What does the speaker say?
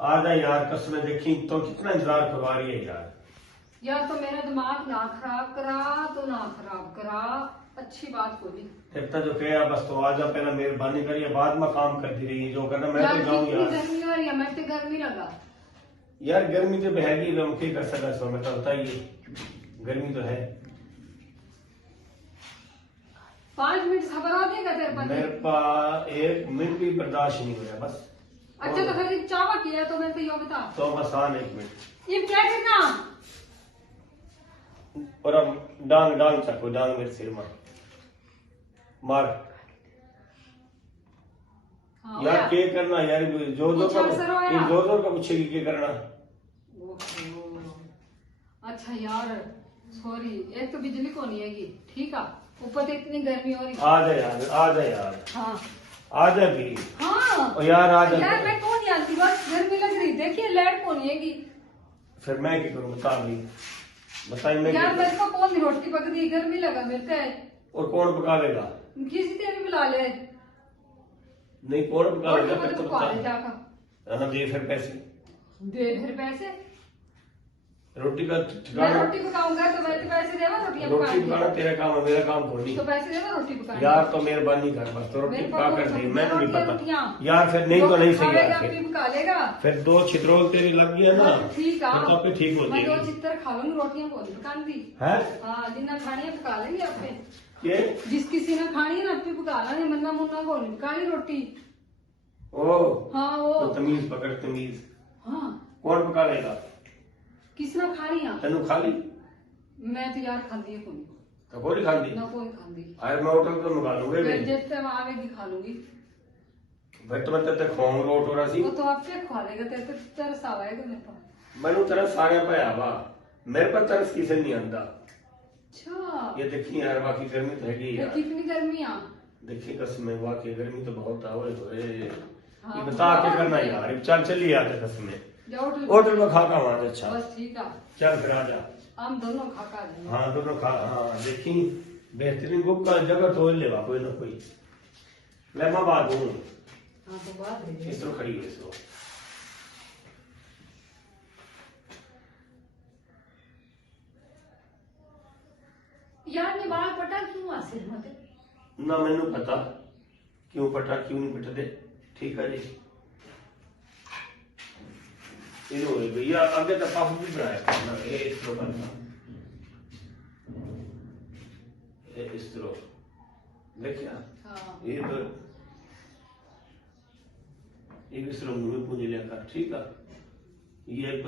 आजा यार, कसम देखी तो कितना इंतजार करवा रही है यार। यार तो मेरा दिमाग ना खराब करा तो ना खराब करा, अच्छी बात बोली। इतना जो कहा बस, तो आजा, पहले मेहरबानी करिए, बाद में काम करती रही जो करना। मैं तो जाऊँ यार। गर्मी हो रही है, मैं तो गर्मी लगा यार गर्मी तो बहेगी, हम क्या कर सकता इसमें, मैं तो बताइए, गर्मी तो है। 5 मिनट खबर आ देगा तेरे पास? मेरे पास 1 मिनट भी बर्दाश्त नहीं हो रहा बस। अच्छा तो फिर चावा किया तो मैं तो यो बता तो बस आन 1 मिनट। ये क्या करना? और अब डांग डांग चाको, डांग मेरे सिर में मार। हाँ, यार क्या करना यार, जोर जोर का, का जोर जोर का पूछेगी क्या करना। अच्छा यार सॉरी, एक तो बिजली को नहीं आएगी, ठीक है, ऊपर तो इतनी गर्मी हो रही। आ जा यार, आ जा यार। हाँ आ जा भी। हाँ और यार आ जा यार, मैं कौन नहीं आती, बस गर्मी लग रही, देखिए लाइट कौन नहीं आएगी। फिर मैं क्या करूँ, बता भी, बताइए मैं यार क्या मेरे को कौन सी रोटी पक दी, गर्मी लगा मिलता है। और कौन पकावेगा? किसी से भी बुला ले, नहीं कौन पकावेगा फिर तो पका ले बता। जाकर। दे फिर पैसे, दे फिर पैसे, रोटी का मैं ठिकाना। रोटी पकाऊंगा तो मैं तो पैसे देवा, रोटियां रोटी पकाएंगे पकाना तेरा काम है, मेरा काम थोड़ी। तो पैसे देवा रोटी पकाएंगे। यार तो मेहरबानी कर बस, तो रोटी मेरे पका पास कर तो दे, सब मैंने नहीं रोटियां पता रोटियां। यार। फिर नहीं तो नहीं सही खाएगा, यार, फिर पका लेगा। फिर 2 छितरोल तेरी लग गई है ना, हाँ, ठीक है, फिर तो आपे ठीक हो मैं 2 जाएगी। चित्तर खा लूंगी, रोटियां कौन पकान दी है हाँ, जिन्ना खानी है पका लेंगे आपने, ये जिस किसी ने खानी है ना आपने पका लेंगे, मन्ना मुन्ना को नहीं पकानी रोटी। ओ हाँ वो तो तमीज पकड़, तमीज। हाँ, कौन पका लेगा? किसने खानी है? तेनू खा ली? मैं तो यार खाती है कोई तो कोई खा ली? ना, कोई खाती। अरे मैं होटल तो मंगा लूंगा फिर जिस टाइम आवेगी खा लूंगी। फिर तो मैं तेरे खाऊंगा रोट हो रहा सी। वो तो आप क्या खा लेगा, तेरे तो तरस आवेगा मेरे पास। मैनू तरस आ गया पाया वा, मेरे पर तरस किसे नहीं आंदा। अच्छा ये देखी यार, बाकी गर्मी तो हैगी फिर यार। कितनी गर्मी आ? देखी कसम में, वाकई गर्मी तो बहुत है। ओए होए, हाँ, ये बता के करना यार। चल चलिए आते कसम में, जाओ होटल में खा का वहां। अच्छा बस ठीक है, चल फिर आ जा। हम दोनों खा खा लेंगे। हाँ दोनों खा। हाँ देखी बेहतरीन बुक का जगह तो ले कोई ना कोई। मैं माँ बात हूँ, हाँ तो बात है। इस तरह खड़ी हुई इसको। यार ने बाल पटा क्यों आसिर मत? ना मैनू पता क्यों पटा क्यों नहीं पटदे। ठीक है जी, इनो भैया आगे तो पाप भी बनाया ना, ये इस तरह करना, ये इस तरह देखिए। हाँ ये तो एक इस तरह मुंह में पूंज लिया कर, ठीक है। ये